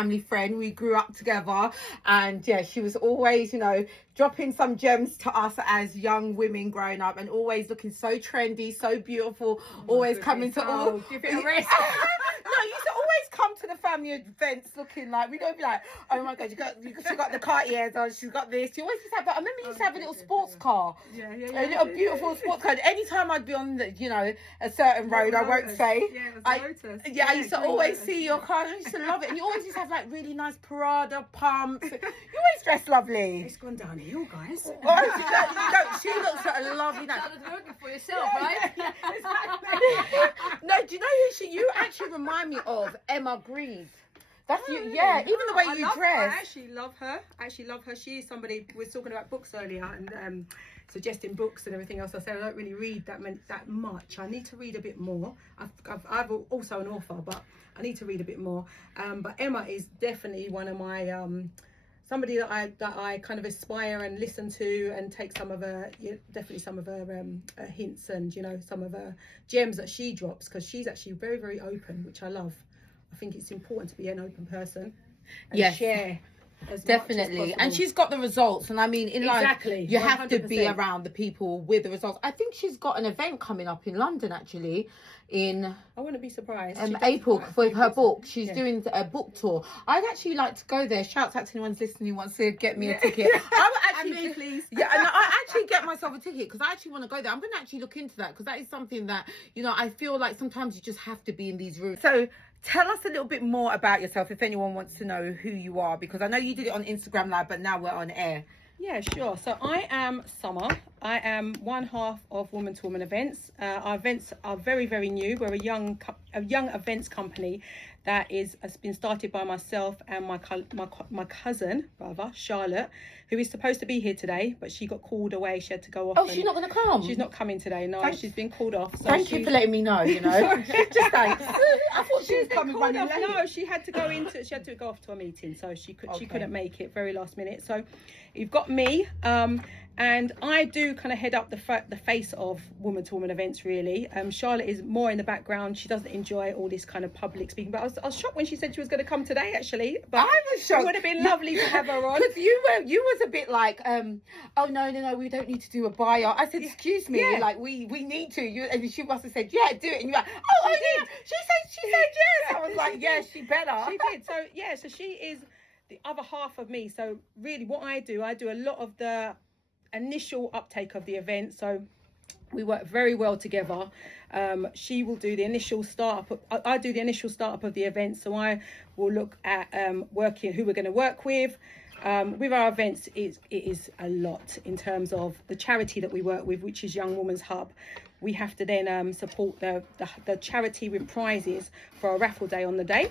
family friend. We grew up together, and yeah, she was always, you know, dropping some gems to us as young women growing up, and always looking so trendy, so beautiful, always coming to all. Give it a rest. No, you used to always come to the family events looking like, we don't be like, oh my god, she got the Cartiers on, she's got this. She always used to have, but I remember you used to have a little sports car. Yeah. A little beautiful sports car. Anytime I'd be on the, you know, a certain road, I won't say. Yeah, it was a Lotus. I used to always see your car, and I used to love it. And you always used to have like really nice Prada pumps. You always dress lovely. It's gone downhill, guys. Oh, she looks like a lovely night. Looking for yourself, right? No, do you know who you actually remind me of? Emma Green. That's you, yeah. Even the way you dress. I actually love her. She is somebody. We were talking about books earlier and suggesting books and everything else. I said I don't really read that much. I need to read a bit more. I've also an author, but I need to read a bit more. But Emma is definitely one of my somebody that I kind of aspire and listen to and take some of her, definitely some of her hints and, you know, some of her gems that she drops, because she's actually very, very open, which I love. I think it's important to be an open person and share as definitely much as and she's got the results, and I mean in life you 100%. have to be around the people with the results. I think she's got an event coming up in London actually in I wouldn't be surprised April for her book. She's doing a book tour. I'd actually like to go there. Shout out to anyone listening who wants to get me a ticket. I would actually please. and I actually get myself a ticket because I actually want to go there. I'm going to actually look into that, because that is something that, you know, I feel like sometimes you just have to be in these rooms. So tell us a little bit more about yourself if anyone wants to know who you are, because I know you did it on Instagram Live, but now we're on air. Yeah, sure. So I am Sommer. I am one half of Woman to Woman events. Our events are very, very new. We're a young events company that has been started by myself and my cousin, rather, Charlotte, who is supposed to be here today, but she got called away. She had to go off. Oh, she's not going to come? She's not coming today, no. She's been called off. So Thank you for letting me know, you know. Just thanks. I thought she was coming running late. No, she had to go off to a meeting, so she couldn't make it, very last minute. So you've got me, and I do kind of head up the face of Woman to Woman events, really. Charlotte is more in the background. She doesn't enjoy all this kind of public speaking, but I was shocked when she said she was going to come today, actually. But I was shocked. It would have been lovely to have her on. Because you was a bit like, oh no, we don't need to do a bio. I said, excuse me, like we need to. And she must have said, yeah, do it. And you're like, oh yeah. She said yes. I was like, yeah, she better. She did. So yeah, so she is the other half of me. So really what I do a lot of the initial uptake of the event. So we work very well together. She will do the initial startup. I do the initial startup of the event. So I will look at working who we're going to work with. With our events, it is a lot in terms of the charity that we work with, which is Young Woman's Hub. We have to then support the charity with prizes for a raffle day on the day.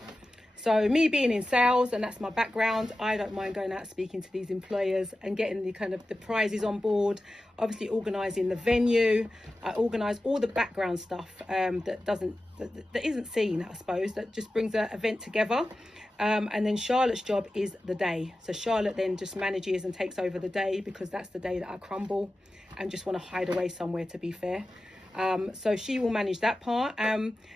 So me being in sales, and that's my background, I don't mind going out speaking to these employers and getting the kind of the prizes on board, obviously organising the venue. I organise all the background stuff that isn't seen, I suppose, that just brings the event together. And then Charlotte's job is the day. So Charlotte then just manages and takes over the day, because that's the day that I crumble and just want to hide away somewhere, to be fair. So she will manage that part.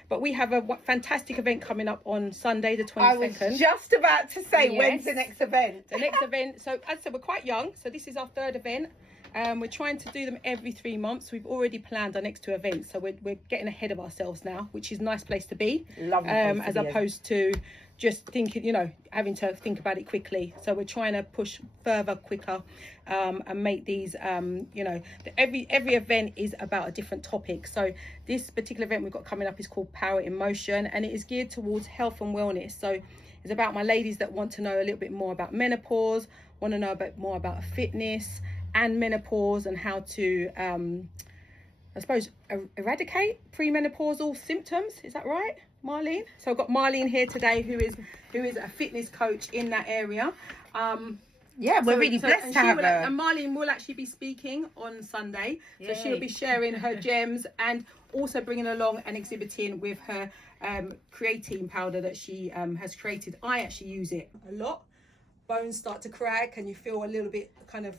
But we have a fantastic event coming up on Sunday, the 22nd. I was just about to say, yes. When's the next event? The next event, so as I said, we're quite young. So this is our third event. We're trying to do them every 3 months. We've already planned our next 2 events. So we're getting ahead of ourselves now, which is a nice place to be. As opposed to just thinking, having to think about it quickly. So we're trying to push further, quicker, and make these, every event is about a different topic. So this particular event we've got coming up is called Power in Motion, and it is geared towards health and wellness. So it's about my ladies that want to know a little bit more about menopause, want to know a bit more about fitness and menopause, and how to, I suppose, eradicate premenopausal symptoms. Is that right, Marleen? So I've got Marleen here today, who is a fitness coach in that area. Yeah, we're really blessed to have her. And Marleen will actually be speaking on Sunday. Yay. So she'll be sharing her gems and also bringing along and exhibiting with her creatine powder that she has created. I actually use it a lot. Bones start to crack and you feel a little bit kind of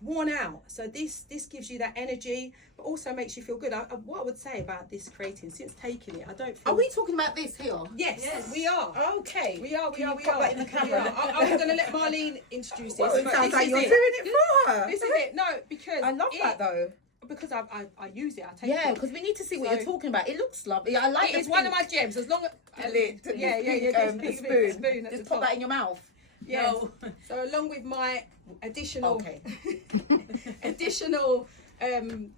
worn out. So this gives you that energy, but also makes you feel good. What I would say about this creatine, since taking it, I don't feel... Are we talking about this here? Yes, we are. Okay. We are. Put that in the camera. I'm going to let Marleen introduce this. Well, it but sounds this like is you're it. doing it for her. This is it. No, because I love that though. Because I use it. I take Yeah, it. because we need to see what So- you're talking about. It looks lovely. I like It's one of my gems. As long as the the spoon at Just the pop top. that in your mouth. Yes. No. So along with my additional Okay. additional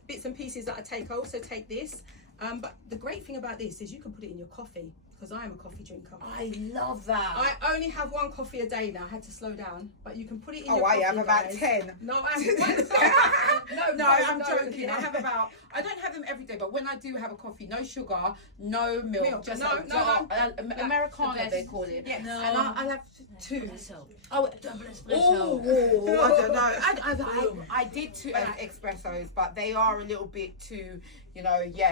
bits and pieces that I take, I also take this. But the great thing about this is you can put it in your coffee, because I am a coffee drinker. I love that. I only have one coffee a day now. I had to slow down, but you can put it in your I coffee. have about guys. 10. No, I have No, I'm joking. yeah. I have about. I don't have them every day, but when I do have a coffee, no sugar, no milk, just No, a no, dark, no. Americano they call it. Yes. No. And I'll have two. Espresso. Oh, Double espresso. oh, I don't know. I did two espressos, but they are a little bit too,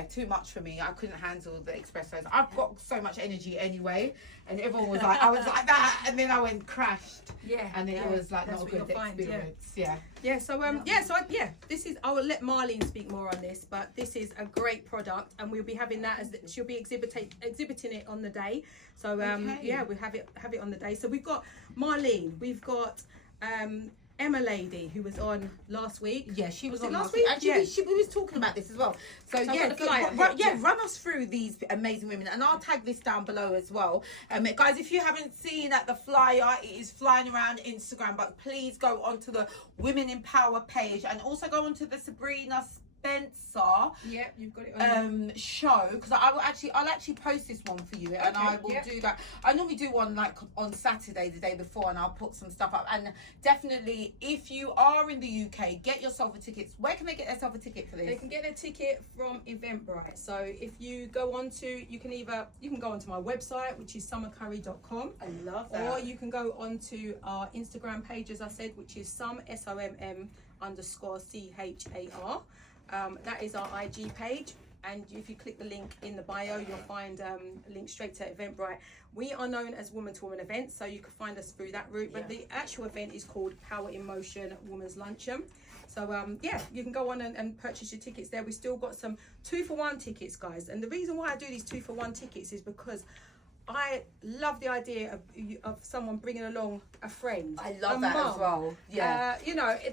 too much for me. I couldn't handle the espressos. I've got so much energy anyway, and everyone was like, I was like that, and then I went crashed. Yeah. And it was like That's not a what good you'll find, experience. Yeah. Yeah, so this is, I will let Marleen speak more on this, but this is a great product, and we'll be having that she'll be exhibiting it on the day. So Okay. we have it on the day. So we've got Marleen, we've got Emma Lady, who was on last week. Yeah, she was Was it on last last week. week? Actually, we was talking about this as well. So I've yeah, got the flyer. run us through these amazing women, and I'll tag this down below as well. Guys, if you haven't seen the flyer, it is flying around Instagram, but please go onto the Women in Power page, and also go onto the Sebrina Spencer Yeah, you've got it on show, because I'll actually post this one for you, and I will do that. I normally do one like on Saturday, the day before, and I'll put some stuff up. And definitely, if you are in the UK, get yourself a ticket. Where can they get themselves a ticket for They this? can get a ticket from Eventbrite. So if you go onto, you can go onto my website, which is summercurrie.com. I love that. Or you can go onto our Instagram page, as I said, which is SOMM_CHAR. That is our IG page. And if you click the link in the bio, you'll find a link straight to Eventbrite. We are known as Woman to Woman events, so you can find us through that route. But the actual event is called Power in Motion Women's Luncheon. So you can go on and purchase your tickets there. We still got some 2-for-1 tickets, guys. And the reason why I do these 2-for-1 tickets is because I love the idea of someone bringing along a friend. I love a that mum. as well. Yeah.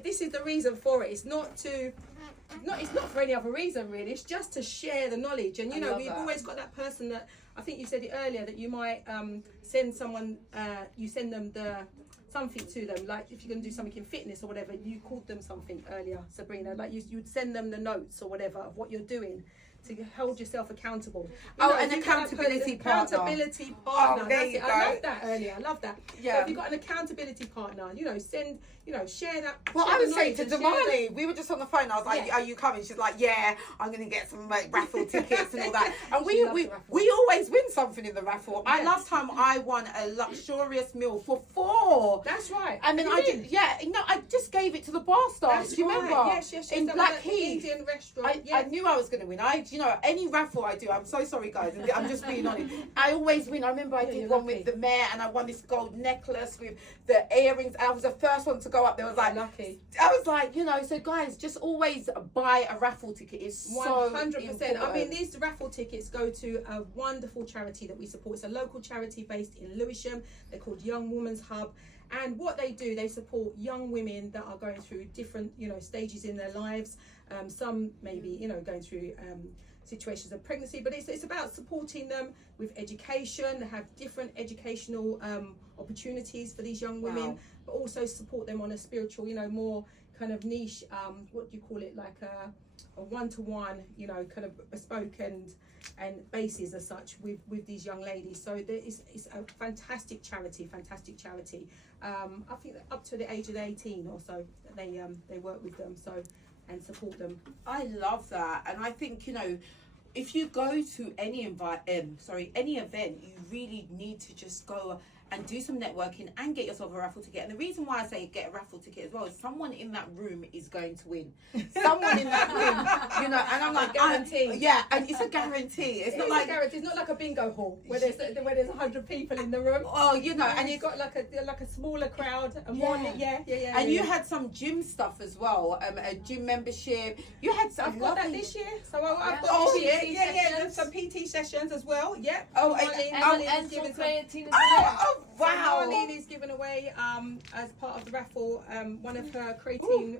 This is the reason for it. It's not for any other reason, really. It's just to share the knowledge. And love we've that. always got that person that, I think you said it earlier, that you might send someone, you send them something to them, like if you're going to do something in fitness or whatever. You called them something earlier, Sebrina, like you'd send them the notes or whatever of what you're doing to hold yourself accountable. An accountability partner. Accountability partner. Oh, there That's you it. go. I love that earlier. I love that. Yeah. So if you've got an accountability partner, share that. Well, share I the was saying to knowledge and share Damali, we were just on the phone. I was like, Yeah. "Are you coming?" She's like, "Yeah, I'm going to get some raffle tickets and all that." And She loves the raffle. we always win something in the raffle. Yeah. Last time I won a luxurious meal for 4. That's right. And then You did. I just gave it to the bar staff. That's Do you right. remember? Yes. In That was at the Blackheath. Indian restaurant. I knew I was going to win. Any raffle I do, I'm so sorry, guys. I'm just being honest. I always win. I remember I did you're one lucky. with the mayor, and I won this gold necklace with the earrings. I was the first one to go up. There was like, lucky. I was like, so guys, just always buy a raffle ticket. It's so 100%. I mean, important. these raffle tickets go to a wonderful charity that we support. It's a local charity based in Lewisham. They're called Young Women's Hub. And what they do, they support young women that are going through different, stages in their lives. Some maybe, going through situations of pregnancy, but it's about supporting them with education. They have different educational opportunities for these young women, Wow. but also support them on a spiritual, more kind of niche, what do you call it, like a one-to-one, kind of bespoke and basis as such with these young ladies. So it's a fantastic charity. I think that up to the age of 18 or so, they work with them and support them. I love that, and I think if you go to any event, you really need to just go and do some networking and get yourself a raffle ticket. And the reason why I say get a raffle ticket as well is someone in that room is going to win. Someone in that room, you know, and I'm like, guarantee. Yeah, and it's a guarantee. It's not like a guarantee. It's not like a bingo hall where there's 100 people in the room. Oh, you know, and you've got like a smaller crowd and yeah. And you had some gym stuff as well, a gym membership. You had some. I've got that this year. So I've got Oh, yeah. Some PT sessions as well. Yeah. Oh, and some creatine as well. Oh, wow. So Marleen is giving away as part of the raffle one of her creatine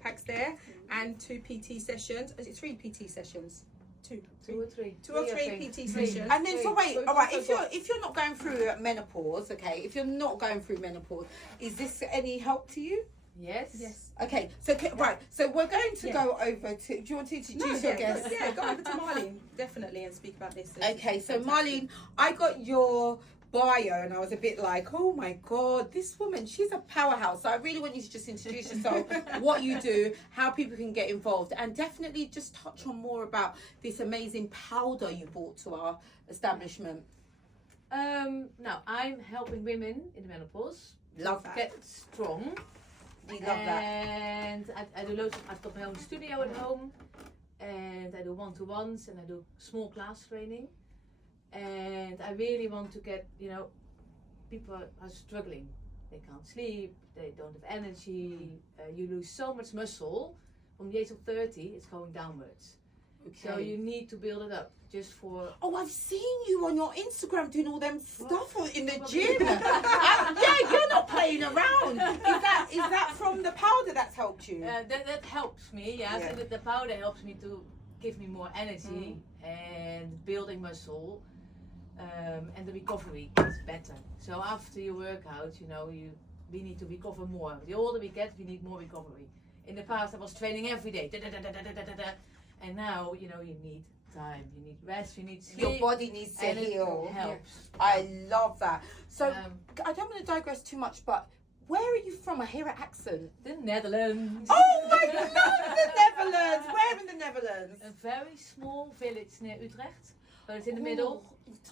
packs there and 2 PT sessions. Is it 3 PT sessions? Two or three PT sessions. And then, so wait, all right. If you're not going through menopause, okay. If you're not going through menopause, is this any help to you? Yes. Okay. So right. So we're going to go over to. Do you want to introduce your guest? Yeah, go over to Marleen definitely and speak about this. Okay. So Marleen, I got your bio and I was a bit like, oh my god, this woman, she's a powerhouse. So I really want you to just introduce yourself, what you do, how people can get involved, and definitely just touch on more about this amazing powder you brought to our establishment. Now I'm helping women in the menopause Love that. get strong. We love that. And I do loads of, I've got my own studio at home, and I do one-to-ones and I do small class training. And I really want to get, you know, people are struggling. They can't sleep, they don't have energy, you lose so much muscle. From the age of 30, it's going downwards. Okay. So you need to build it up just for... Oh, I've seen you on your Instagram doing all them stuff in the gym. Yeah, you're not playing around. Is that from the powder that's helped you? That helps me, yeah. Yeah. So the powder helps me to give me more energy and building muscle. And the recovery gets better. So after your workout, you know, we need to recover more. The older we get, we need more recovery. In the past, I was training every day, and now, you know, you need time, you need rest, you need sleep. Your body needs to and heal. It helps. I love that. So I don't want to digress too much, but where are you from? I hear an accent. The Netherlands. Oh my God, the Netherlands. Where in the Netherlands? A very small village near Utrecht. So it's in the middle.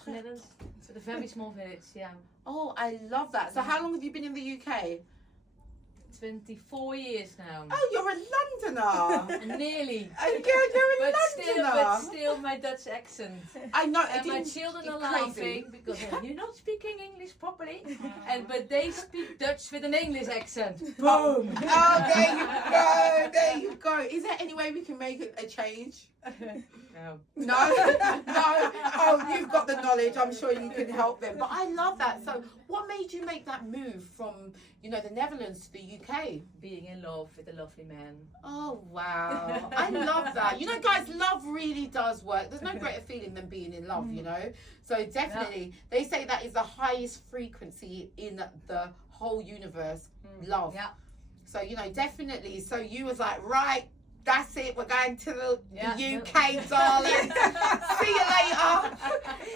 Netherlands. So a very small village, yeah. Oh, I love that. So how long have you been in the UK? 24 years now. Oh, you're a Londoner. Nearly. Oh, girl, you're a but Londoner. still my Dutch accent. I know. And my children are laughing because you're not speaking English properly. But they speak Dutch with an English accent. Boom. Oh, there you go. There you go. Is there any way we can make it a change? No. No. Oh, you've got the knowledge. I'm sure you can help them. But I love that. So, what made you make that move from, you know, the Netherlands to the UK? Being in love with a lovely man. Oh wow, I love that. You know, guys, love really does work. There's no greater feeling than being in love. You know, so definitely they say that is the highest frequency in the whole universe. Love. Yeah. So you know, definitely. So you was like, right. That's it. We're going to the UK, darling. See you later.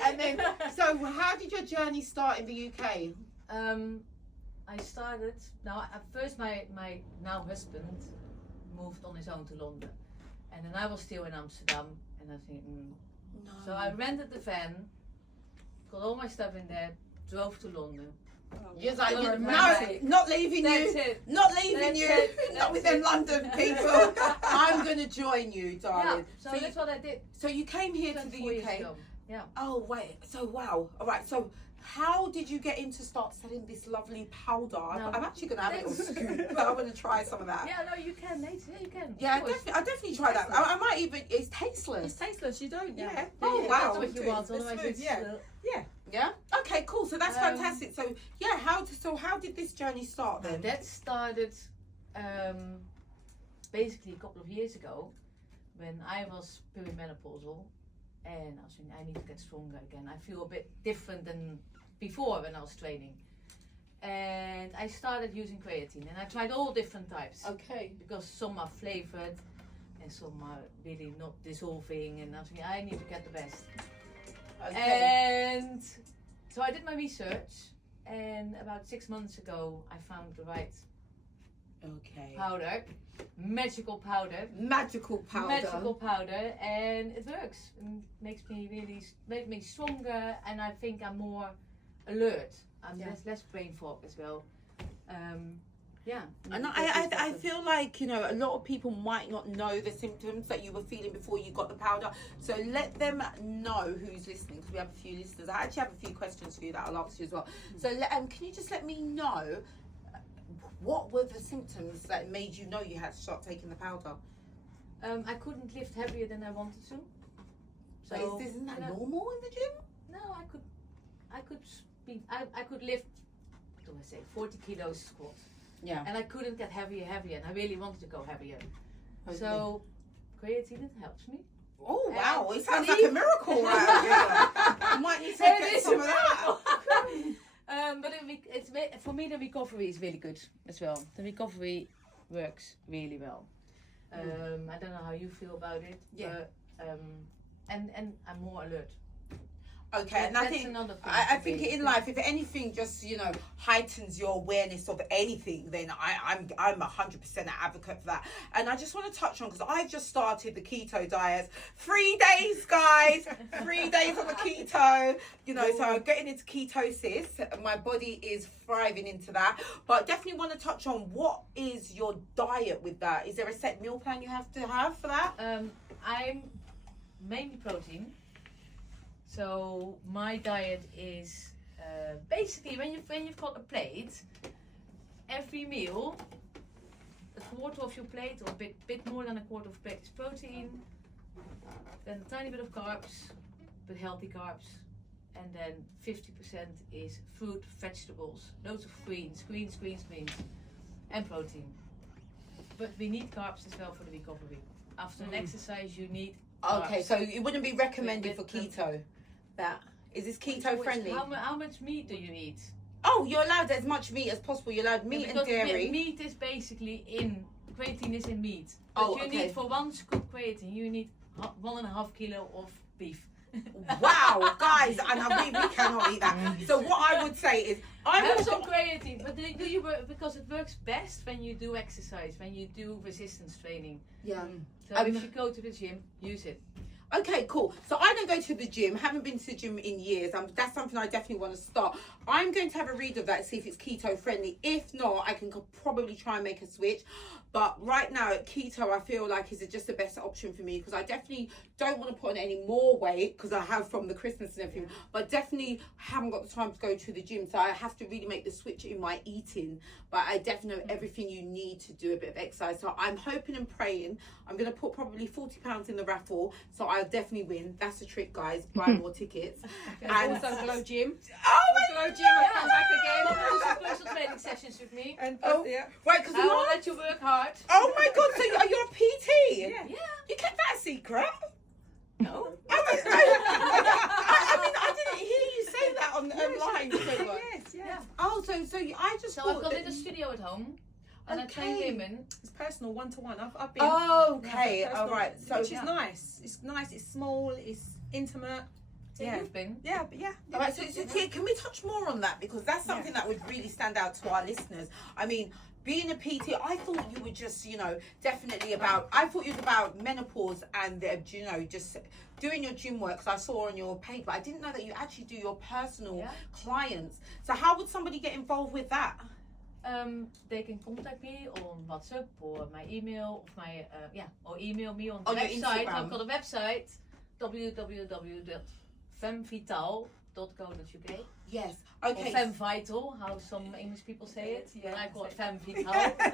And then, so how did your journey start in the UK? I started. Now, at first, my now husband moved on his own to London, and then I was still in Amsterdam. And I think, No. So I rented the van, got all my stuff in there, drove to London. You're like, Well, no, romantic. not leaving That's you. it. Not leaving That's you. it. Not with That's them London people. I'm going to join you, darling. Yeah, so that's what I did. So you came here to the 24 years UK. ago. Yeah. Oh, wait. So, wow. All right. So, how did you get in to start selling this lovely powder? No, I'm actually going to have a little scoop. I want to try some of that. Yeah, no, you can, Nate. Yeah, you can. Yeah, Of course. I'll definitely try that. I might even, it's tasteless. It's tasteless, you don't, Yeah. yeah. Oh, Yeah, wow. That's what you want, otherwise it's... Yeah. Okay, cool. So that's fantastic. So, yeah, how did this journey start then? That started basically a couple of years ago when I was perimenopausal and I was thinking I need to get stronger again. I feel a bit different than before when I was training. And I started using creatine and I tried all different types. Okay. Because some are flavored and some are really not dissolving, and I was thinking I need to get the best. Okay. And so I did my research, and about 6 months ago I found the right powder, magical powder, and it works. It makes me stronger, and I think I'm more alert. I'm less brain fog as well. And I feel like, you know, a lot of people might not know the symptoms that you were feeling before you got the powder. So let them know who's listening, because we have a few listeners. I actually have a few questions for you that I'll ask you as well. So can you just let me know what were the symptoms that made you know you had to start taking the powder? I couldn't lift heavier than I wanted to. So isn't that normal in the gym? No, I could lift, what do I say, 40 kilos squat. Yeah. And I couldn't get heavier, and I really wanted to go heavier. Okay. So creatine helps me. Oh wow, it sounds like a miracle right here. I might need to get some of that. But for me, the recovery is really good as well. The recovery works really well. I don't know how you feel about it. Yeah. But, and I'm more alert. Okay, and I think in life, if anything just, you know, heightens your awareness of anything, then I'm 100% an advocate for that. And I just want to touch on, because I've just started the keto diet. 3 days, guys. 3 days on the keto. You know, so I'm getting into ketosis. My body is thriving into that. But definitely want to touch on, what is your diet with that? Is there a set meal plan you have to have for that? I'm mainly protein. So my diet is basically when you've got a plate, every meal, a quarter of your plate or a bit more than a quarter of a plate is protein, then a tiny bit of carbs, but healthy carbs, and then 50% is fruit, vegetables, loads of greens, and protein. But we need carbs as well for the recovery. After an exercise, you need carbs. Okay, so it wouldn't be recommended for keto. Is this keto friendly? How much meat do you eat? Oh, you're allowed as much meat as possible. You're allowed meat and dairy. Meat is basically creatine is in meat. But you need, for one scoop creatine, you need 1.5 kilo of beef. Wow, guys, and we cannot eat that. So what I would say is, have some creatine, but do you work, because it works best when you do exercise, when you do resistance training. Yeah. So if you go to the gym, use it. Okay, cool. So I don't go to the gym. Haven't been to the gym in years. That's something I definitely want to start. I'm going to have a read of that, see if it's keto friendly. If not, I can probably try and make a switch. But right now, keto, I feel like is just the best option for me, because I definitely don't want to put on any more weight, because I have from the Christmas and everything. But definitely haven't got the time to go to the gym. So I have to really make the switch in my eating. But I definitely know everything you need to do a bit of exercise. So I'm hoping and praying. I'm going to put probably £40 in the raffle. So I'll definitely win. That's the trick, guys. Buy more tickets. And also Glow Gym. Oh my Glow Gym will come back again. Do some personal training sessions with me. And right, because I will let you work hard. Oh my God! So you're a PT? Yeah. You kept that a secret? No. I mean, I didn't hear you say that online. So Yes. Oh, so I just So thought I've got a that little studio at home, and I Okay. train women. It's personal, one-to-one. I've been. Okay, personal, all right. So which is nice. It's nice. It's small. It's intimate. Yeah, you've been. Yeah, but yeah. all right. So can we touch more on that, because that's something that would really stand out to our listeners. I mean, being a PT, I thought you were just, you know, definitely about. I thought you was about menopause and you know, just doing your gym work. Because I saw on your page, but I didn't know that you actually do your personal clients. So how would somebody get involved with that? They can contact me on WhatsApp or my email, or email me on the On your website. Instagram. I've got a website, www.femvital.co.uk. Yes. Or Okay. Femme Vital, how some English people say it. Yeah. But I call it Femme Vital.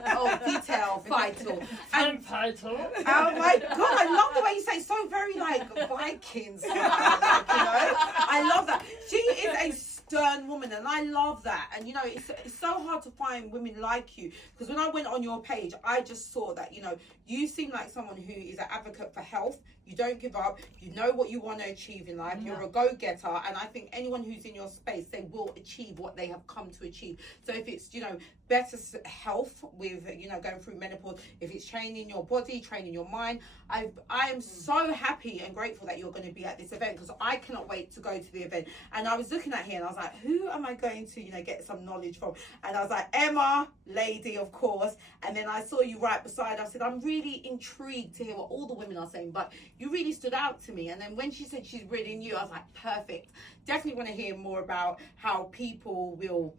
Oh, detail, vital. Femme Vital. Oh my God, I love the way you say it, so very like Vikings. Like, you know? I love that. She is a stern woman, and I love that. And you know, it's so hard to find women like you, because when I went on your page, I just saw that, you know, you seem like someone who is an advocate for health. You don't give up. You know what you want to achieve in life. You're a go-getter, and I think anyone who's in your space, they will achieve what they have come to achieve. So if it's, you know, better health with, you know, going through menopause, if it's training your body, training your mind, I am so happy and grateful that you're going to be at this event, because I cannot wait to go to the event. And I was looking at here and I was like, who am I going to, get some knowledge from? And I was like, Emma, lady, of course. And then I saw you right beside. I said, I'm really intrigued to hear what all the women are saying, but you really stood out to me. And then when she said she's really new, I was like, perfect. Definitely want to hear more about how people will,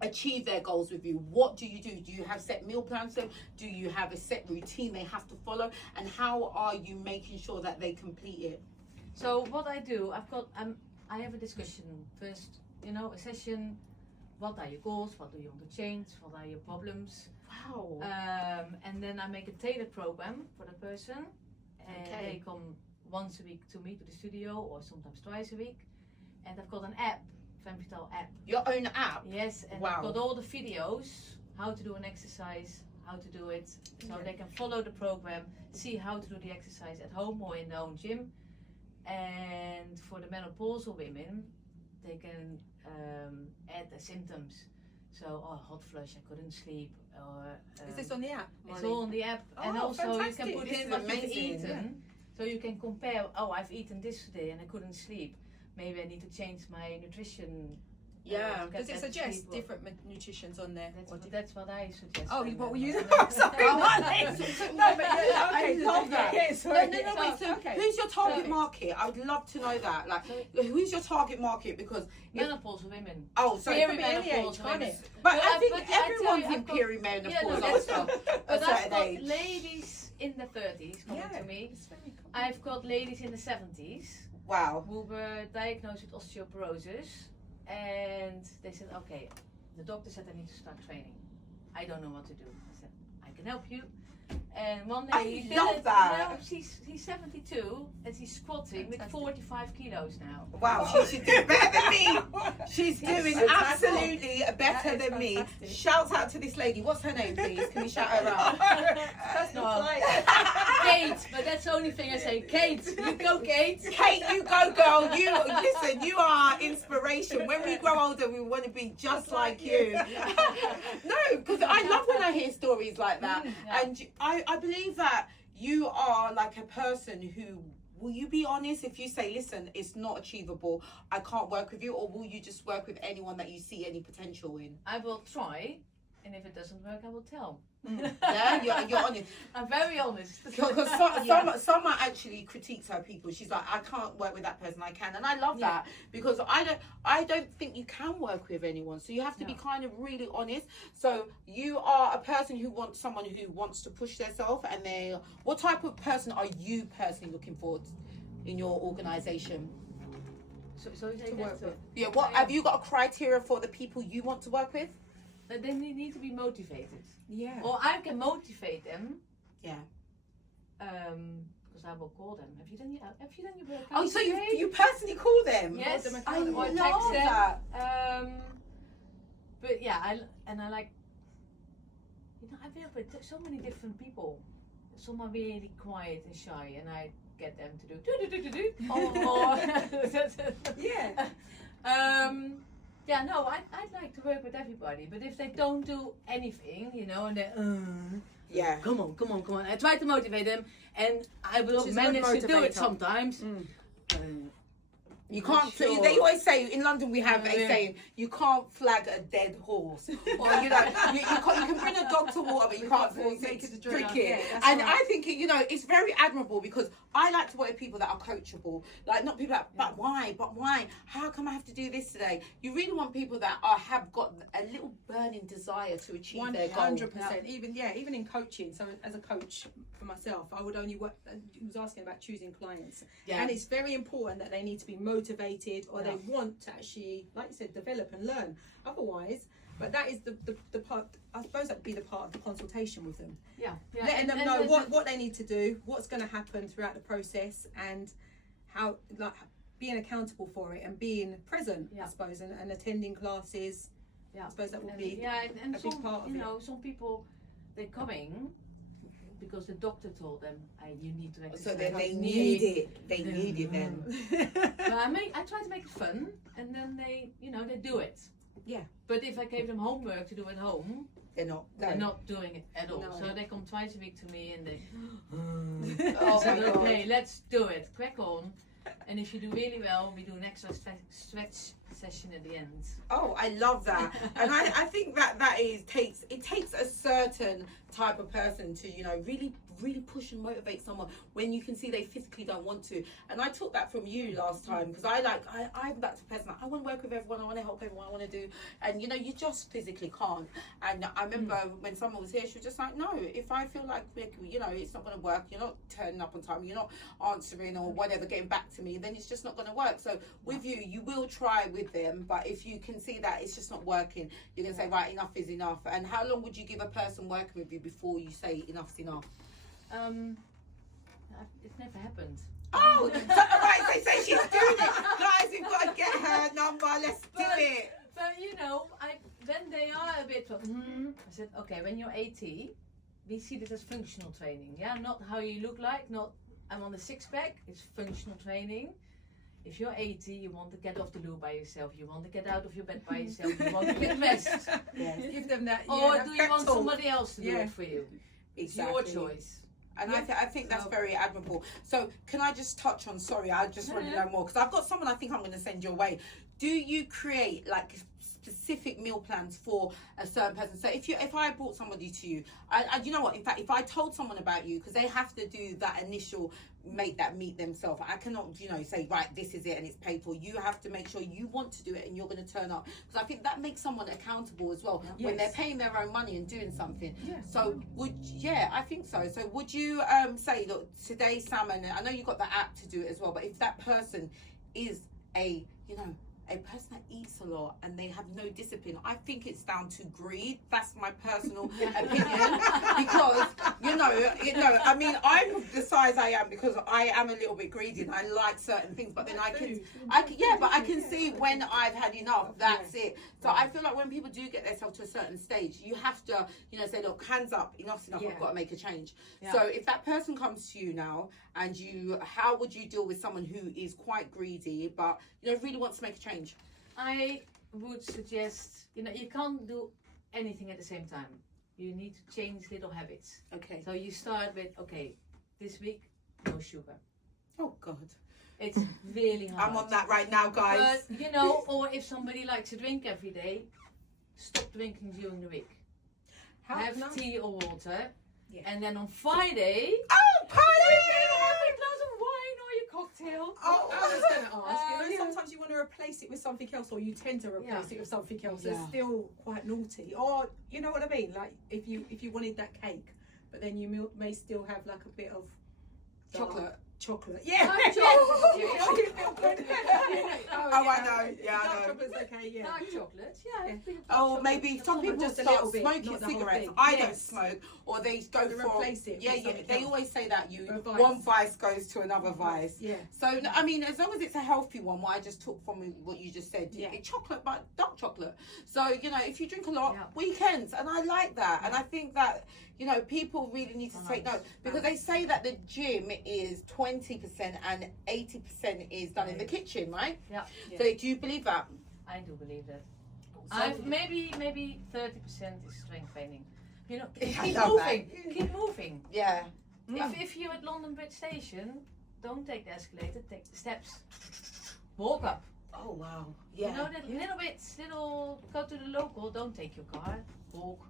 achieve their goals with you. What do you do? Do you have set meal plans for them? Do you have a set routine they have to follow? And how are you making sure that they complete it? So what I do, I have a discussion first, a session. What are your goals? What do you want to change? What are your problems? Wow. And then I make a tailored program for the person. And they come once a week to me to the studio, or sometimes twice a week. And I've got an app, Femvital app. Your own app? Yes, and I've got all the videos, how to do an exercise, how to do it, so they can follow the program, see how to do the exercise at home or in their own gym. And for the menopausal women, they can add the symptoms. So, hot flush, I couldn't sleep. Or, Is this on the app, Marleen? It's all on the app. Oh, and also fantastic. you can put This in is what you've amazing. eaten. Yeah. So you can compare, I've eaten this today and I couldn't sleep. Maybe I need to change my nutrition. Yeah. to get Does it that suggest sleep. different nutritions on there? That's what I suggest. Oh, and what were then- you? I'm sorry, Marleen. No, but yeah, okay, I love that. Yeah, sorry. No, wait, so okay. who's your target So- market? I would love to know that. Like, who's your target market? Because, Menopausal women. so, It could be any age, Perimenopausal can't women. it? but But I I- think but I tell everyone's you, in I've got- perimenopause Yeah, no, after that's a But I've certain got age. ladies in the 30s coming Yeah, to me. it's very cool. I've got ladies in the 70s Wow. who were diagnosed with osteoporosis, and they said, okay, the doctor said I need to start training. I don't know what to do. I said, I can help you. And one day I he love did it. that. He's 72 and he's squatting with Fantastic. 45 kilos now. Wow, she should do better than me. She's doing fantastic. absolutely better That is than me. fantastic. Shouts out to this lady. What's her name, please? Can we shout her out? Personal No. client. Kate, but that's the only thing I say. Kate, you go, Kate. Kate, you go, girl. You listen. You are inspiration. When we grow older, we want to be just like you. No, because I love when I hear stories like that, Yeah. and I believe that you are like a person who. Will you be honest if you say, listen, it's not achievable, I can't work with you, or will you just work with anyone that you see any potential in? I will try, and if it doesn't work, I will tell. Yeah, you're honest. I'm very honest. Because Sommer actually critiques her people. She's like, I can't work with that person, I can. And I love that, because I don't think you can work with anyone. So you have to be kind of really honest. So you are a person who wants someone who wants to push themselves, and what type of person are you personally looking for in your organization? So you say To work with. Yeah, what have you got a criteria for the people you want to work with? that they need to be motivated, Yeah. or I can motivate them. Yeah. Because I will call them. Have you done your work? Oh, so you personally call them? Yes, Hold them I accountable. or love text them. that. But yeah, I like. I've been with so many different people. Some are really quiet and shy, and I get them to do or Yeah. yeah, no, I'd like to work with everybody, but if they don't do anything, and they Yeah. come on, I try to motivate them, and I will She's a manage good to do it motivator. sometimes. You can't. Sure. So they always say in London we have a Yeah. saying: you can't flag a dead horse, or you can bring a dog to water, but you can't force it to drink it. Yeah, that's And right. I think it's very admirable, because I like to work with people that are coachable, like not people that. But why? How come I have to do this today? You really want people that have got a little burning desire to achieve their goal. 100%. Even in coaching. So as a coach for myself, I would only work. He was asking about choosing clients, Yeah. and it's very important that they need to be motivated, or Yeah. they want to actually, like you said, develop and learn. Otherwise, but that is the part. I suppose that would be the part of the consultation with them, letting them know what they need to do, what's going to happen throughout the process, and how, like, being accountable for it and being present. I suppose, and attending classes. Yeah. I suppose that would be and a big some, part of it. some people, they're coming because the doctor told them, you need to exercise. So then they You need it. They need it then. But I try to make it fun, and then they do it. Yeah. But if I gave them homework to do at home, They're not. they're not doing it at all. No. So they come twice a week to me, and they Oh say, my God. okay, let's do it. Crack on. And if you do really well, we do an extra stretch session at the end. Oh, I love that. And I think that takes a certain type of person to, you know, really push and motivate someone when you can see they physically don't want to. And I took that from you last time, because I'm that type of person. I want to work with everyone, I want to help everyone, I want to do, and you know, you just physically can't. And I remember when someone was here, she was just like, no, if I feel like, you know, it's not going to work, you're not turning up on time, you're not answering or whatever, getting back to me, then it's just not going to work. So with you will try with them, but if you can see that it's just not working, you're going to say, right, enough is enough. And how long would you give a person working with you before you say enough's enough? It never happened. Oh, right, they say she's doing it. Guys, we've got to get her number, let's do it. But you know, when they are a bit of, I said, okay, when you're 80, we see this as functional training. Yeah, not how you look like, not I'm on the six-pack, it's functional training. If you're 80, you want to get off the loo by yourself, you want to get out of your bed by yourself, you want to get rest. Yes. Give them that. Or that do you want talk. somebody else to do it for you? Exactly. It's your choice. And I think that's very admirable. So can I just touch on, sorry, I just want to know more, because I've got someone I think I'm going to send your way. Do you create like specific meal plans for a certain person? So if I brought somebody to you, I you know what, in fact, if I told someone about you, because they have to do that initial, make that meet themselves, I cannot, you know, say, right, this is it and it's paid for. You have to make sure you want to do it and you're going to turn up, because I think that makes someone accountable as well, when they're paying their own money and doing something. So I think so. So would you say, look, today, Sam, and I know you've got the app to do it as well, but if that person is a person that eats a lot and they have no discipline, I think it's down to greed. That's my personal opinion. Because, you know, I mean, I'm the size I am because I am a little bit greedy and I like certain things, but then I can see when I've had enough, that's it. So I feel like when people do get themselves to a certain stage, you have to, you know, say, look, hands up, enough's enough, I've got to make a change. So if that person comes to you now and how would you deal with someone who is quite greedy, but, you know, really wants to make a change? I would suggest, you know, you can't do anything at the same time. You need to change little habits. Okay. So you start with, okay, this week, no sugar. Oh, God. It's really hard. I'm on that right now, guys. But, you know, or if somebody likes to drink every day, stop drinking during the week. Have tea or water. Yeah. And then on Friday... Oh, party! Have a glass of wine or your cocktail. Oh, I was going to ask. You know, sometimes you want to replace it with something else, or you tend to replace it with something else. It's still quite naughty. Or, you know what I mean? Like, if you wanted that cake, but then you may still have like a bit of chocolate. Yeah. Dark chocolate. I know. Yeah, I know. Dark chocolate's okay. Yeah. Dark chocolate. Yeah. Oh, maybe some people just a start little bit, smoking not the whole cigarettes. thing. I don't smoke, or they go for replace it. Yeah, with something they else. always say that One vice goes to another vice. Yeah. So I mean, as long as it's a healthy one, what I just took from what you just said, it's chocolate, but dark chocolate. So you know, if you drink a lot, weekends, and I like that, and I think that, you know, people really need to take note, because they say that the gym is 20% and 80% is done in the kitchen, right? Yeah. So do you believe that? I do believe that. I've maybe 30% is strength training. You know, keep moving. Yeah. If you're at London Bridge Station, don't take the escalator, take the steps. Walk up. Oh wow. Yeah. You know, that go to the local, don't take your car, walk,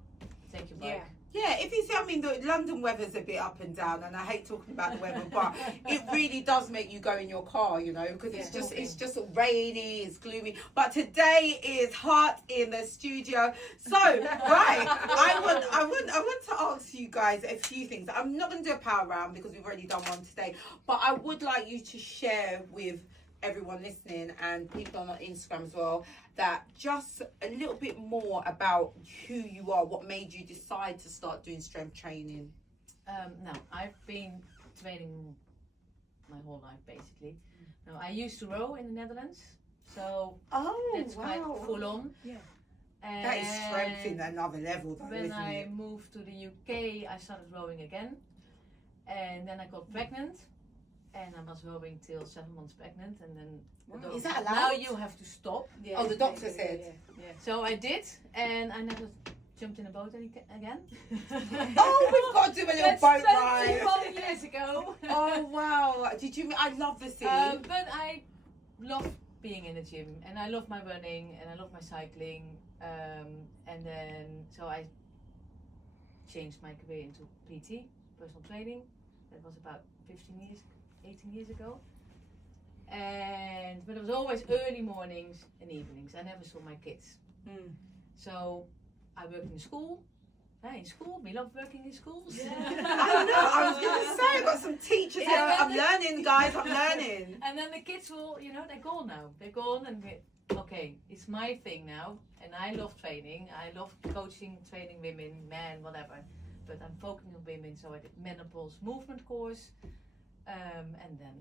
take your bike. Yeah, if you see, I mean, the London weather's a bit up and down, and I hate talking about the weather, but it really does make you go in your car, you know, because it's just rainy, it's gloomy. But today is hot in the studio. So, right, I want to ask you guys a few things. I'm not going to do a power round because we've already done one today, but I would like you to share with everyone listening and people on Instagram as well, that just a little bit more about who you are, what made you decide to start doing strength training. Now, I've been training my whole life basically. Now, I used to row in the Netherlands, so that's quite full on. Yeah. And that is strength in another level though, when isn't I it? moved to the UK, I started rowing again, and then I got pregnant. And I was rowing till 7 months pregnant, and then the doctor Is that said, allowed? now you have to stop. Oh, the doctor said. So I did, and I never jumped in a boat again. Oh, we've got to do a little That's boat ride. 21 years ago. Oh wow! Did you? I love the sea. But I love being in the gym, and I love my running, and I love my cycling, and then so I changed my career into PT, personal training. That was about 18 years ago. But it was always early mornings and evenings. I never saw my kids. So I worked in school. In school, we love working in schools. I know. I was going to say, I've got some teachers here. I'm learning, guys. I'm learning. And then the kids will, they're gone now. They're gone, and okay, it's my thing now. And I love training. I love coaching, training women, men, whatever. But I'm focusing on women, so I did menopause movement course, and then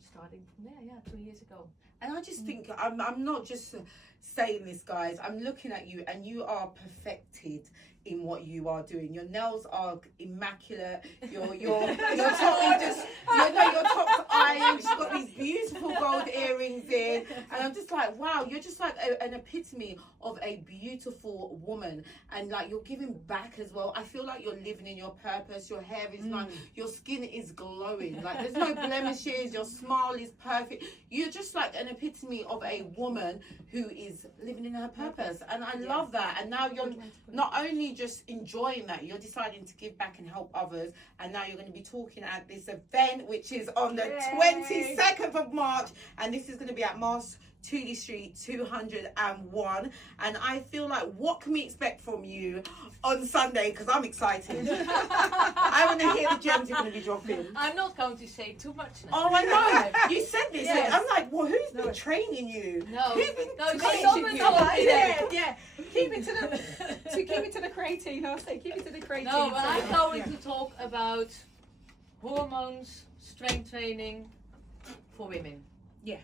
starting from there, 2 years ago. And I just think I'm not just saying this, guys. I'm looking at you, and you are perfected in what you are doing. Your nails are immaculate. Your top is just your top's iron. She's got these beautiful gold earrings in, and I'm just like, wow, you're just like an epitome of a beautiful woman, and like you're giving back as well. I feel like you're living in your purpose. Your hair is nice. Your skin is glowing. Like there's no blemishes. Your smile is perfect. You're just like an epitome of a woman who is living in her purpose, and I love that. And now you're not only just enjoying that, you're deciding to give back and help others, and now you're going to be talking at this event, which is on the 22nd of March, and this is going to be at Mars Tooley Street 201. And I feel like, what can we expect from you on Sunday? Because I'm excited. I want to hear the gems you're going to be dropping. I'm not going to say too much now. Oh, I know. You said this. Yes. I'm like, well, who's been training you? No. Who's been Sommer teaching you? told me that. Yeah. Keep it to the creatine. I'll say keep it to the creatine. No, but I'm going to talk about hormones, strength training for women. Yeah.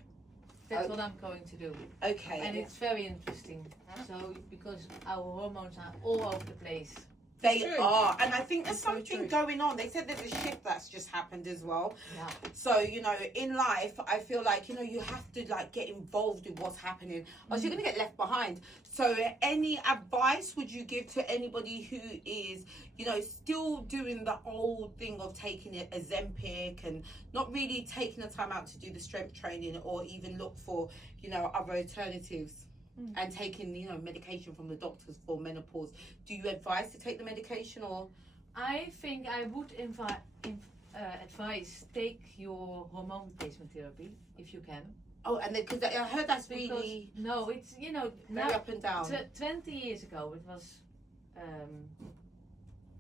That's what I'm going to do. Okay. And it's very interesting. So, because our hormones are all over the place. They True. are, and I think there's That's so something true. going on. They said there's a shift that's just happened as well. Yeah. So, in life, I feel like, you have to like get involved with what's happening, or else you're going to get left behind. So, any advice would you give to anybody who is, still doing the old thing of taking it Ozempic and not really taking the time out to do the strength training or even look for, other alternatives? And taking, medication from the doctors for menopause. Do you advise to take the medication, or? I think I would advise take your hormone replacement therapy if you can. Oh, and because I heard that's Because, really no, it's very now, up and down. 20 years ago it was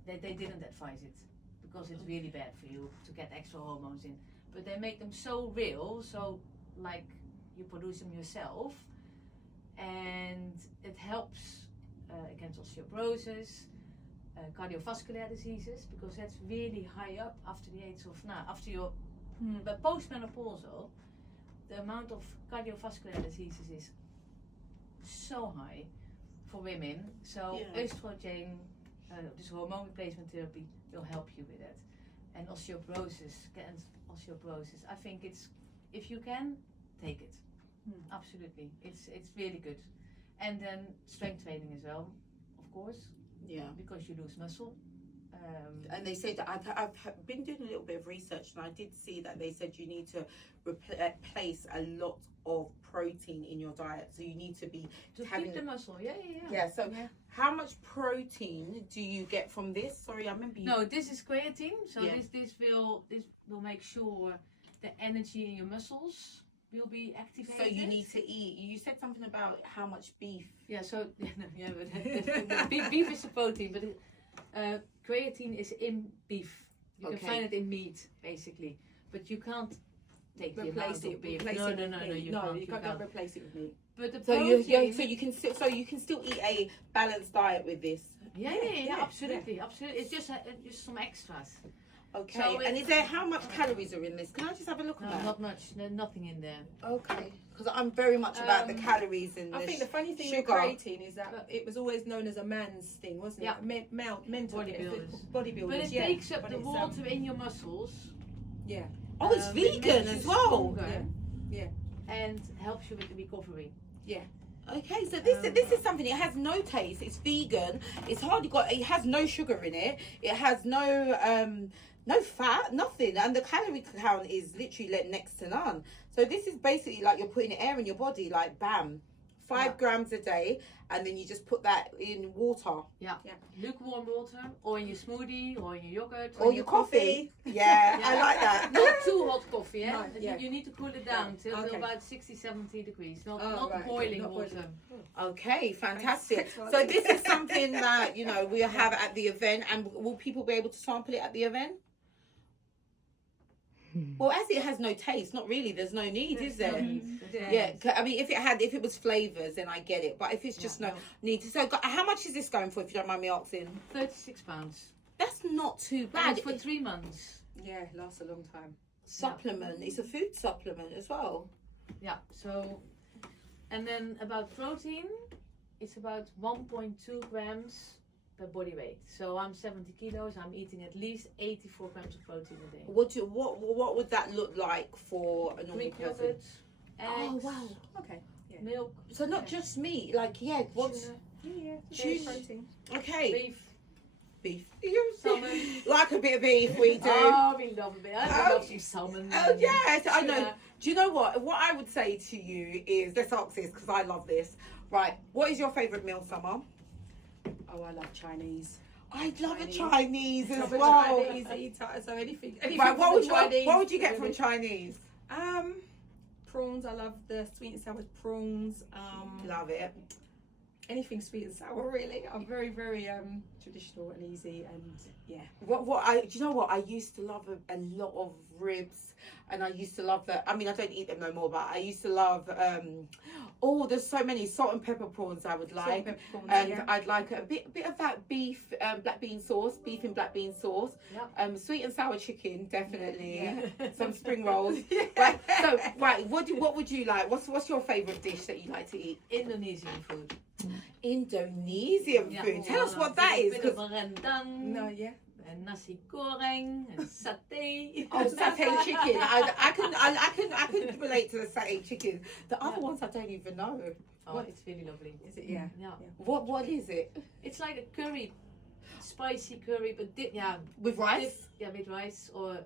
they didn't advise it because it's really bad for you to get extra hormones in. But they make them so real, so like you produce them yourself. And it helps against osteoporosis, cardiovascular diseases, because that's really high up after the age of after your but postmenopausal, the amount of cardiovascular diseases is so high for women. So estrogen, this hormone replacement therapy will help you with it. And osteoporosis, I think it's, if you can, take it. Absolutely, it's really good. And then strength training as well, of course. Yeah. Because you lose muscle. And they said that I've been doing a little bit of research, and I did see that they said you need to replace a lot of protein in your diet. So you need to be keep the muscle. So how much protein do you get from this? Sorry, I remember you. No, this is creatine. So this will make sure the energy in your muscles will be activated. So you need to eat. You said something about how much beef. Yeah. So but beef is a protein, but creatine is in beef. You can find it in meat, basically, but you can't take the amount of beef. No, you can't replace it with meat. But the So protein, you can still eat a balanced diet with this. Yeah, absolutely. It's just some extras. Okay, So and is there, how much calories are in this? Can I just have a look at No, that? not much. There's nothing in there. Okay, because I'm very much about the calories and I think the funny thing with creatine is that it was always known as a man's thing, wasn't it? Yeah. Men took it. Bodybuilders. But it takes up the water in your muscles. Yeah. Oh, it's It vegan makes as you well. stronger Yeah. And helps you with the recovery. Yeah. Okay, so this is something. It has no taste. It's vegan. It's hardly got. It has no sugar in it. It has no fat, nothing, and the calorie count is literally like next to none. So this is basically like you're putting air in your body, like bam, 5 grams a day, and then you just put that in water. Yeah. Lukewarm water, or in your smoothie, or in your yogurt, or your coffee. Yeah, I like that. Not too hot coffee, eh? No, yeah. You need to cool it down till about 60-70 degrees, not boiling water. Okay, fantastic. So this is something that we have at the event, and will people be able to sample it at the event? Well, as it has no taste, not really. There's no need, is there? Yeah. I mean, if it was flavors, then I get it. But if it's just no need, so how much is this going for? If you don't mind me asking. £36. That's not too And bad. it's for 3 months. Yeah, it lasts a long time. Supplement. It's a food supplement as well. Yeah. So, and then about protein, it's about 1.2 grams per body weight. So I'm 70 kilos. I'm eating at least 84 grams of protein a day. What would that look like for a normal Greek person? yogurt, eggs, Oh wow. Okay. Yeah. milk, So not just meat, like what's Tuna, protein. okay? beef, Beef. salmon. Like a bit of beef, we do. Oh, we love a bit. I love you salmon. Oh yes, I know. tuna. Do you know what? What I would say to you is, let's ask this because I love this. Right, what is your favourite meal, Summer? Oh, I love Chinese. I love a Chinese. Chinese as Love a well. Chinese, so anything Right, what would Chinese, you get from really. Chinese? Prawns. I love the sweet and sour prawns. Love it. Anything sweet and sour, really. I'm very, very traditional and easy, and yeah. Do you know what? I used to love a lot of ribs, and I used to love I mean, I don't eat them no more, but I used to love there's so many salt and pepper prawns I would like. Prawns, And I'd like a bit of that beef, black bean sauce, beef and black bean sauce. Yep. Sweet and sour chicken, definitely. Some spring rolls. Yeah. Right, what would you like? What's your favourite dish that you like to eat? Indonesian food. Indonesian food. Tell us what that is. A bit of a rendang. No, yeah. And nasi goreng and satay. Oh, satay chicken. I can relate to the satay chicken. The other ones I don't even know. Oh, it's really lovely. Is it? Yeah. Yeah. What is it? It's like a curry, spicy curry, but With rice? with rice or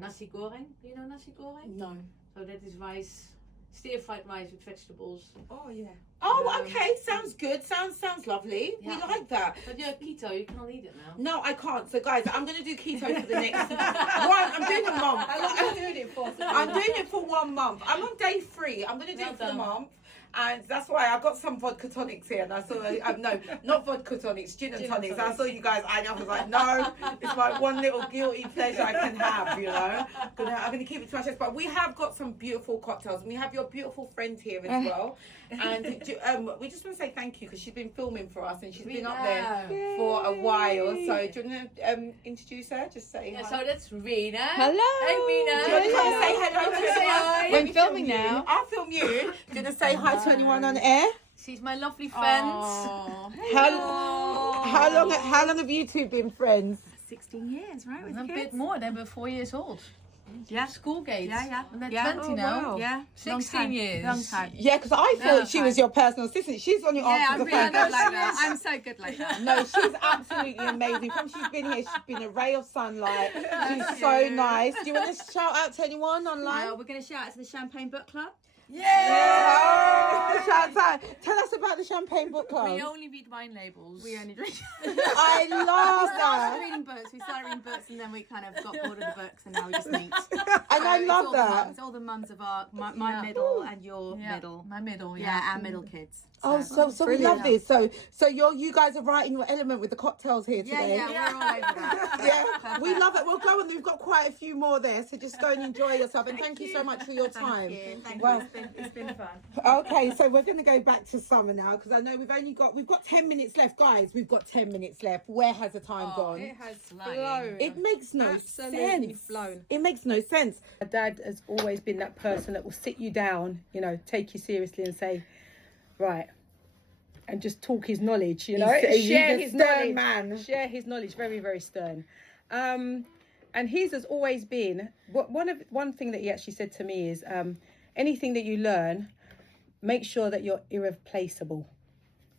nasi goreng. Do you know nasi goreng? No. So that is rice, stir-fried rice with vegetables. Oh, yeah. Oh, okay. Sounds good. Sounds lovely. Yeah. We like that. But you're keto, you can't eat it now. No, I can't. So, guys, I'm going to do keto for the next one. I'm doing a month. How long are you doing it for? I'm doing it for 1 month. I'm on day 3. I'm going to do it for the month. And that's why I got some vodka tonics here. And I saw, no, not vodka tonics, gin and tonics. I saw you guys, and I was like, no, it's my one little guilty pleasure I can have, I'm going to keep it to myself. But we have got some beautiful cocktails. And we have your beautiful friend here as well. And we just want to say thank you because she's been filming for us and she's been up there for a while. So do you want to introduce her? Just say hi. So that's Rena. Hello. Hey, Rena. Do you want to come and say hello to Say hi. We're filming now. I'll film you. Do you want to say hi to anyone on air? She's my lovely friend. How long have you two been friends? 16 years, right? With A kids? bit more. They were 4 years old. Yeah. Schoolgate. Yeah. And they're Yeah. 20 now. Yeah. 16 years. Long time. Yeah, because I thought she was your personal assistant. She's on your Yeah, answer I'm the really phone. good like that. I'm so good like that. No, she's absolutely amazing. From she's been here, she's been a ray of sunlight. She's so nice. Do you want to shout out to anyone online? We're going to shout out to the Champagne Book Club. Oh, shout out. Tell us about the Champagne Book Club. We only read wine labels. We only drink. I love started that. reading books. We started reading books, and then we kind of got bored of the books, and now we just meet. And I It's love all that. It's all the mums of my middle and your middle. My middle, Yeah, our middle kids. Oh, so we love this. So you guys are right in your element with the cocktails here today. Yeah, we're all over that. Yeah, we love it. We'll go on. We've got quite a few more there, so just go and enjoy yourself. And thank you so much for your time. Thank Well, you. It's been fun. Okay, so we're going to go back to Summer now because I know we've got 10 minutes left, guys. We've got 10 minutes left. Where has the time gone? It has Flying. flown. It makes no Absolutely sense. flown. It makes no sense. My dad has always been that person that will sit you down, take you seriously and say, right, and just talk his knowledge, He's share a his stern knowledge, man. share his knowledge, very, very stern. And his has always been one thing that he actually said to me is anything that you learn, make sure that you're irreplaceable.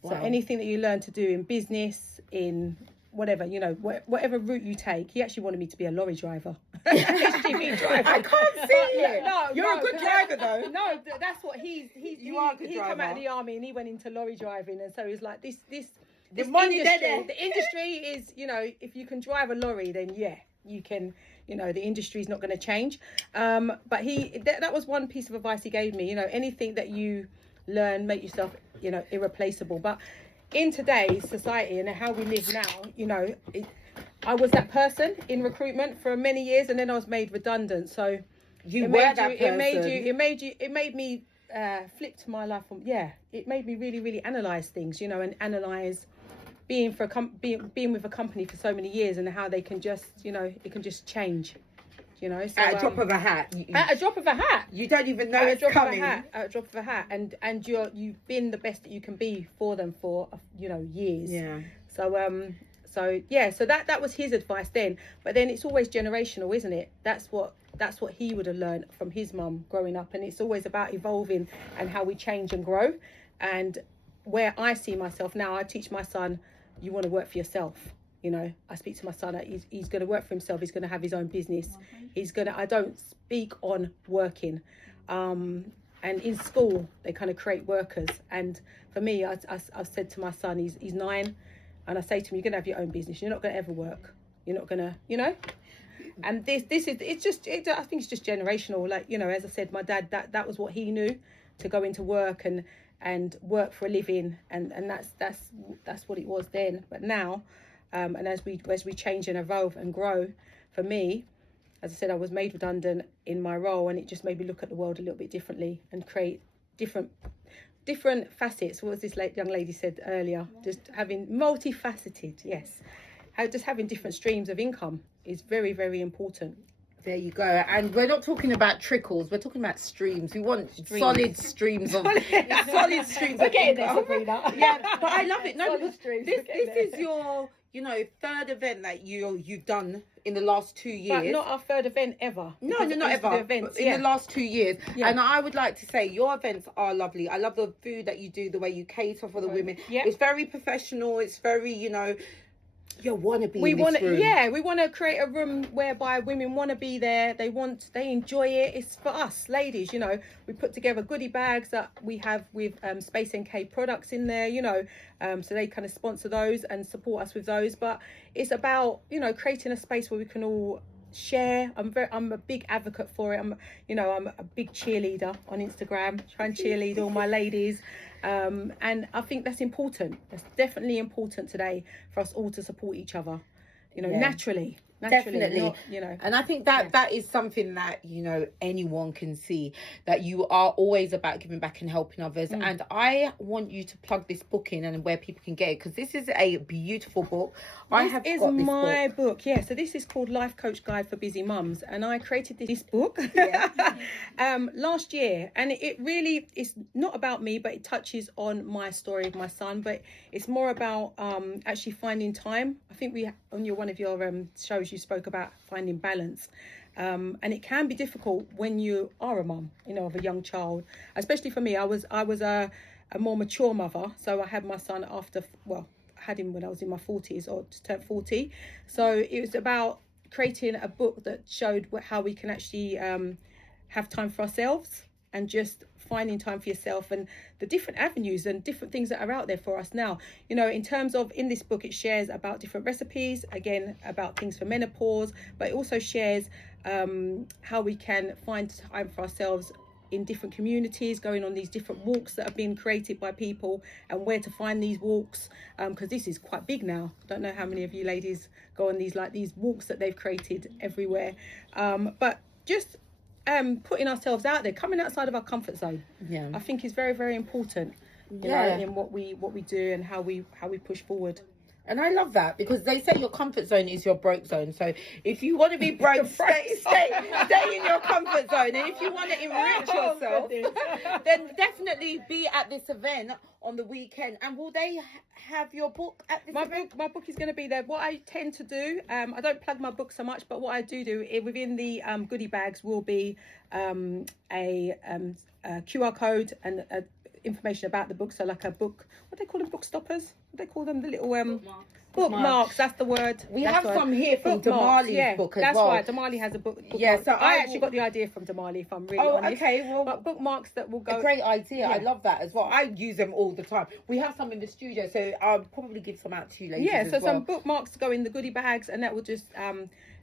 So Wow. anything that you learn to do in business, in whatever, you know, whatever route you take. He actually wanted me to be a lorry driver. HGV driver. I can't see it. No, You're a good driver, though. No, that's what you are a good he come out driver. of the army and he went into lorry driving, and so he's like this money industry, there. the industry is, you know, if you can drive a lorry, then yeah, you can, you know, the industry is not going to change. But that was one piece of advice he gave me, you know, anything that you learn, make yourself, you know, irreplaceable. But in today's society and how we live now, you know, I was that person in recruitment for many years, and then I was made redundant. So You were that person. it made me flipped my life from, it made me really, really analyze things, you know, and analyze being with a company for so many years and how they can just, you know, it can just change, you know. So, At a drop of a hat. At a drop of a hat. You don't even know At a it's drop coming. of a hat. At a drop of a hat. And you've been the best that you can be for them for, you know, years. Yeah. So that was his advice then. But then it's always generational, isn't it? That's what he would have learned from his mum growing up. And it's always about evolving and how we change and grow. And where I see myself now, I teach my son, you want to work for yourself. You know, I speak to my son, he's going to work for himself. He's going to have his own business. I don't speak on working. And in school, they kind of create workers. And for me, I've said to my son, he's 9. And I say to him, you're going to have your own business. You're not going to ever work. You're not going to, you know. And I think it's just generational. Like, you know, as I said, my dad, that was what he knew, to go into work and work for a living. And that's what it was then. But now, and as we change and evolve and grow, for me, as I said, I was made redundant in my role, and it just made me look at the world a little bit differently and create different facets. What was this young lady said earlier? Just having multifaceted, yes. Just having different streams of income is very, very important. There you go. And we're not talking about trickles. We're talking about streams. We want solid streams of We're getting there, Sebrina. Yeah, but I love it. No, Solid because streams, this we're getting is your, you know, third event that you've done in the last 2 years. But not our third event ever. No, because not it was ever. the events, But in the last 2 years. Yeah. And I would like to say your events are lovely. I love the food that you do, the way you cater for the women. Yeah. It's very professional. It's very, you know, you want to be we in this room. we want to create a room whereby women want to be there. They enjoy it. It's for us ladies, you know. We put together goodie bags that we have with Space NK products in there, you know, so they kind of sponsor those and support us with those. But it's about, you know, creating a space where we can all share. I'm a big advocate for it. I'm a big cheerleader on Instagram, try and cheerlead all my ladies. And I think that's important. That's definitely important today for us all to support each other, you know, naturally. Definitely. Not, you know. And I think that is something that, you know, anyone can see, that you are always about giving back and helping others. And I want you to plug this book in and where people can get it, because this is a beautiful book. This is my book. Yeah, so this is called Life Coach Guide for Busy Mums, and I created this book last year, and it really is not about me, but it touches on my story of my son, but it's more about actually finding time. I think on one of your shows you spoke about finding balance, and it can be difficult when you are a mum, you know, of a young child. Especially for me, I was a more mature mother, so I had my son had him when I was in my 40s, or just turned 40. So it was about creating a book that showed how we can actually have time for ourselves, and just finding time for yourself, and the different avenues and different things that are out there for us now. You know, in terms of, in this book, it shares about different recipes, again, about things for menopause, but it also shares how we can find time for ourselves in different communities, going on these different walks that have been created by people, and where to find these walks, because this is quite big now. I don't know how many of you ladies go on these walks that they've created everywhere, but just putting ourselves out there, coming outside of our comfort zone, I think is very, very important, you know, in what we do and how we push forward. And I love that, because they say your comfort zone is your broke zone. So if you want to be broke, stay in your comfort zone. And if you want to enrich yourself, then definitely be at this event on the weekend. And will they have your book at this event? My book is going to be there. What I tend to do, I don't plug my book so much, but what I do within the goodie bags will be a QR code and information about the book. So like a book, what do they call them, book stoppers? What do they call them? The little bookmarks. That's the word. We That's have the word. some here from Bookmarks, Damali's book as that's well. right. Damali has a book. Yeah, so I I actually got the idea from Damali, if I'm really honest. okay. Well, But bookmarks that will go. a great idea. I Yeah. love that as well. I use them all the time. We have some in the studio, so I'll probably give some out to you later. Yeah, as so well. some bookmarks to go in the goodie bags, and that will just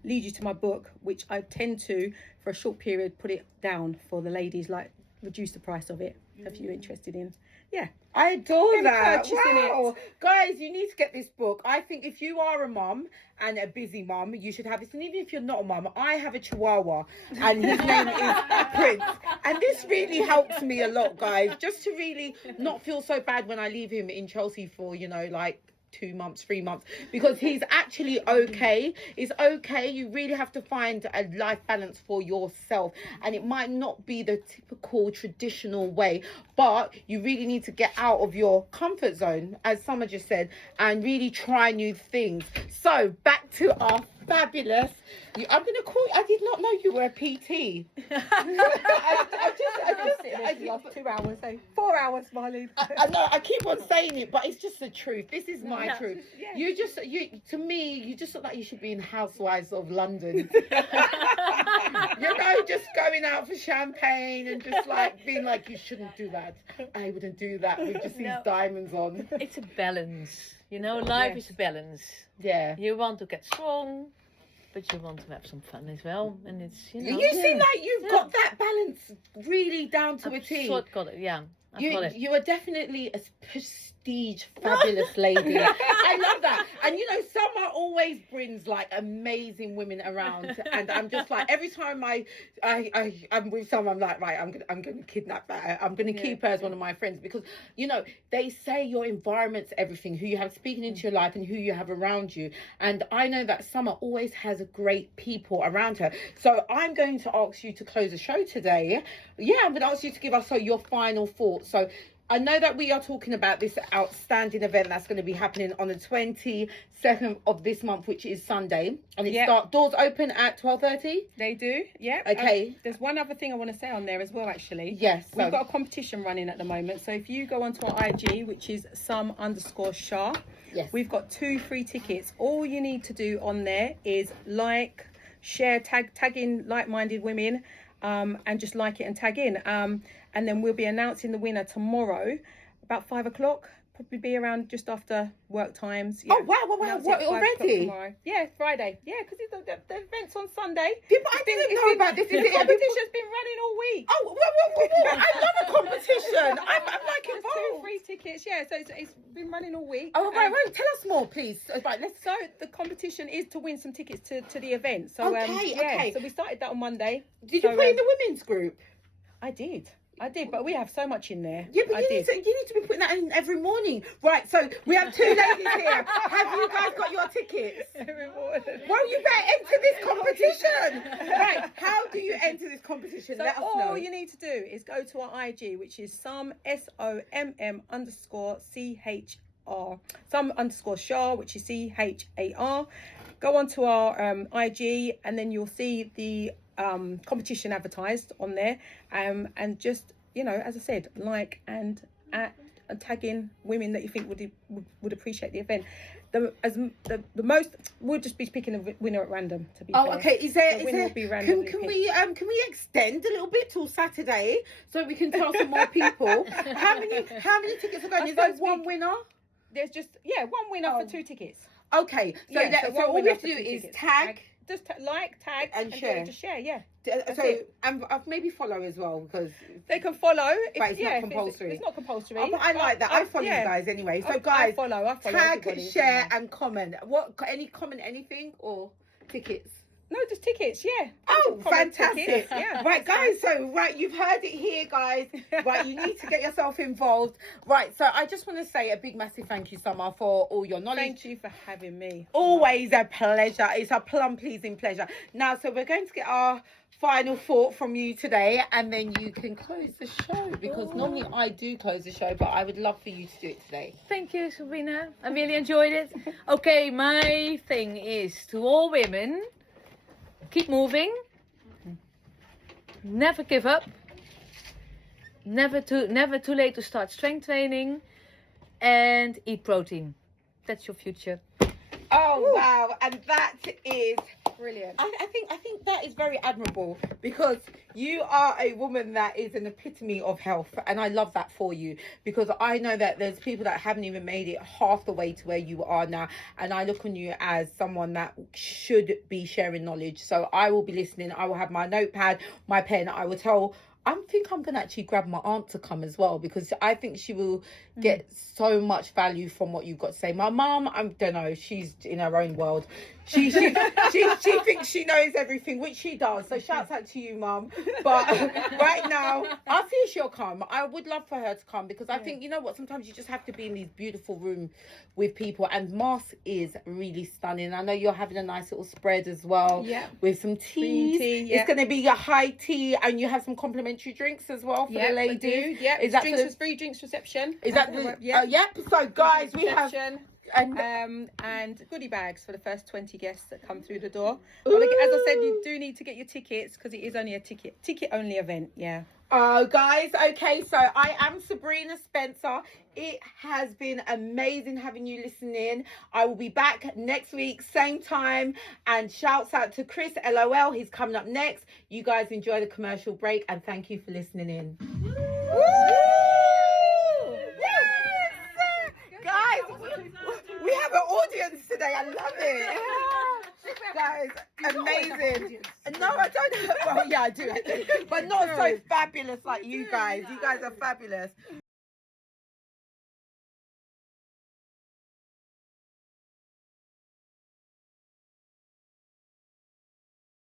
lead you to my book, which I tend to, for a short period, put it down for the ladies, like reduce the price of it if you're interested in. Yeah. I adore Maybe that. purchasing it. Wow. Guys, you need to get this book. I think if you are a mum and a busy mum, you should have this. And even if you're not a mum, I have a chihuahua and his name is Prince. And this really helps me a lot, guys, just to really not feel so bad when I leave him in Chelsea for, like 2 months, 3 months, because he's actually okay. It's okay. You really have to find a life balance for yourself, and it might not be the typical traditional way, but you really need to get out of your comfort zone, as Sommer just said, and really try new things. So back to our fabulous, I'm gonna call you, I did not know you were a PT. I love 2 hours, so 4 hours, Marleen. I know, I keep on saying it, but it's just the truth. This is my truth. Yeah. You to me, you just look like you should be in Housewives of London. Just going out for champagne and just like being like, you shouldn't do that. I wouldn't do that with just these diamonds on. It's a balance. Life is a balance. Yeah. You want to get strong, but you want to have some fun as well. And it's, You seem like you've got that balance really down to a T. Got it, yeah. I've got it. You are definitely a prestige, fabulous lady. I love that. And Summer always brings like amazing women around, and I'm just like, every time I'm with someone, I'm like, right, I'm gonna kidnap her. I'm gonna keep her as one of my friends, because they say your environment's everything, who you have speaking into your life and who you have around you. And I know that Summer always has great people around her. So I'm going to ask you to close the show today. Yeah, I'm going to ask you to give us your final thoughts. So I know that we are talking about this outstanding event that's going to be happening on the 22nd of this month, which is Sunday, and doors open at 12:30. They do, yeah. Okay. There's one other thing I want to say on there as well, actually. Yes. We've got a competition running at the moment. So if you go onto our IG, which is some_Shah, yes, we've got 2 free tickets. All you need to do on there is like, share, tag in like-minded women, and just like it and tag in. And then we'll be announcing the winner tomorrow about 5 o'clock. Probably be around just after work times. Yeah. Oh, wow. Announce What, it at 5 o'clock already? tomorrow. Yeah, Friday. Yeah, because the event's on Sunday. Yeah, but I didn't know about this. The competition's been running all week. Oh, whoa. I love a competition. I'm like There's 2 involved. free tickets. Yeah, so it's been running all week. Oh, right. Tell us more, please. Right, let's. So the competition is to win some tickets to the event. So Okay. So we started that on Monday. Did you So, put in the women's group? I did, but we have so much in there. Yeah, but you need to be putting that in every morning. Right, so we have 2 ladies here. Have you guys got your tickets? Every morning. Well, you better enter this competition. Right, how do you enter this competition? So Let us all know. you need to do is go to our IG, which is SOMM_CHR. Some_Shah, which is CHAR. Go onto our IG, and then you'll see the competition advertised on there, and just as I said, like and tag in women that you think would appreciate the event. The most, we'll just be picking a winner at random, to be fair. Okay. The winner will be randomly can picked. we extend a little bit till Saturday so we can tell some more people? How many tickets are going? Is there one winner? There's just one winner for 2 tickets. Okay, so one all we winner have to for do 2 is tickets. tag. Just tag and share. Just share, yeah. So and maybe follow as well, because they can follow. But it's not compulsory. It's not compulsory. Oh, but I like that. I follow you guys anyway. So guys, I follow tag, everybody. share, and comment. Any comment, anything, or tickets? No, just tickets. Yeah. Oh, Comment fantastic! tickets, yeah. Right, guys. So you've heard it here, guys. Right, you need to get yourself involved. Right. So I just want to say a big, massive thank you, Sommer, for all your knowledge. Thank you for having me. Always a pleasure. It's a plum pleasing pleasure. Now, so we're going to get our final thought from you today, and then you can close the show, because normally I do close the show, but I would love for you to do it today. Thank you, Sebrina. I really enjoyed it. Okay, my thing is to all women, keep moving, never give up, never too late to start strength training, and eat protein. That's your future. Oh wow, and that is Brilliant. I think that is very admirable, because you are a woman that is an epitome of health, and I love that for you, because I know that there's people that haven't even made it half the way to where you are now, and I look on you as someone that should be sharing knowledge. So I will be listening. I will have my notepad, my pen. I will tell. I think I'm going to actually grab my aunt to come as well, because I think she will get so much value from what you've got to say. My mum, I don't know, she's in her own world. She thinks she knows everything, which she does. So shouts out to you, Mum. But right now, I'll see if she'll come. I would love for her to come, because I think, you know what, sometimes you just have to be in these beautiful rooms with people. And Mars is really stunning. I know you're having a nice little spread as well. Yeah. With some tea. It's going to be a high tea, and you have some complimentary drinks as well for the ladies. Yeah, Is that drinks, free drinks reception. Is that yep. So guys, we have and goodie bags for the first 20 guests that come through the door. But as I said, you do need to get your tickets, because it is only a ticket only event. Yeah. Oh, guys, okay, so I am Sebrina Spencer. It has been amazing having you listening. I will be back next week, same time, and shouts out to Chris, LOL, he's coming up next. You guys enjoy the commercial break, and thank you for listening in. Woo! Yes! Guys, we have an audience today, I love it. Guys, amazing. No, I don't. Well, yeah, I do, but not so fabulous like you guys. You guys are fabulous.